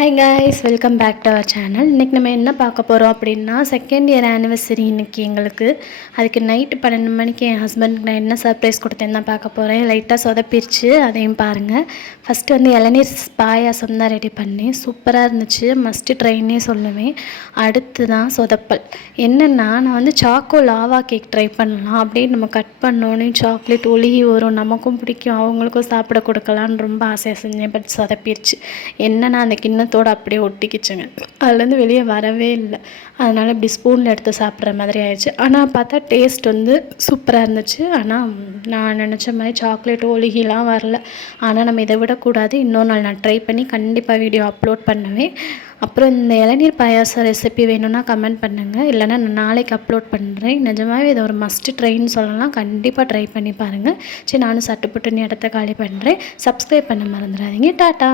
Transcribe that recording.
Hi guys, welcome back to our channel. இன்றைக்கி நம்ம என்ன பார்க்க போகிறோம் அப்படின்னா, செகண்ட் இயர் ஆனிவர்சரி இன்றைக்கி எங்களுக்கு. அதுக்கு நைட்டு 12 மணிக்கு என் ஹஸ்பண்டுக்கு நான் என்ன சர்ப்ரைஸ் கொடுத்தேன்னு தான் பார்க்க போகிறேன். லைட்டாக சொதப்பிடுச்சு, அதையும் பாருங்கள். ஃபஸ்ட்டு வந்து இளநீர் பாயாசம் தான் ரெடி பண்ணேன். சூப்பராக இருந்துச்சு, மஸ்ட்டு ட்ரைன்னே சொல்லுவேன். அடுத்து தான் சொதப்பல். என்னென்னா, நான் வந்து சாக்கோ லாவா கேக் ட்ரை பண்ணலாம் அப்படியே நம்ம கட் பண்ணோன்னே சாக்லேட் ஒழுகி வரும், நமக்கும் பிடிக்கும், அவங்களுக்கும் சாப்பிட கொடுக்கலான்னு ரொம்ப ஆசையாக செஞ்சேன். பட் சொதப்பிடுச்சு. என்னென்னா, அந்த கிண்ணத்தோடு அப்படியே ஒட்டிக்கிச்சுங்க. அதுலேருந்து வெளியே வரவே இல்லை. அதனால் இப்படி ஸ்பூனில் எடுத்து சாப்பிட்ற மாதிரி ஆயிடுச்சு. ஆனால் பார்த்தா டேஸ்ட் வந்து சூப்பராக இருந்துச்சு. ஆனால் நான் நினச்ச மாதிரி சாக்லேட் ஒழுகிலாம் வரல. ஆனால் நம்ம இதை விடக்கூடாது. இன்னொரு நாள் நான் ட்ரை பண்ணி கண்டிப்பாக வீடியோ அப்லோட் பண்ணுவேன். அப்புறம் இந்த இளநீர் பாயாசம் ரெசிபி வேணும்னா கமெண்ட் பண்ணுங்கள், இல்லைனா நான் நாளைக்கு அப்லோட் பண்ணுறேன். நிஜமாகவே இதை ஒரு மஸ்ட்டு ட்ரைன்னு சொல்லலாம். கண்டிப்பாக ட்ரை பண்ணி பாருங்கள். சரி, நானும் சட்டுப்புட்டுன்னு இடத்த காலி பண்ணுறேன். சப்ஸ்கிரைப் பண்ண மறந்துடாதீங்க. டாட்டா.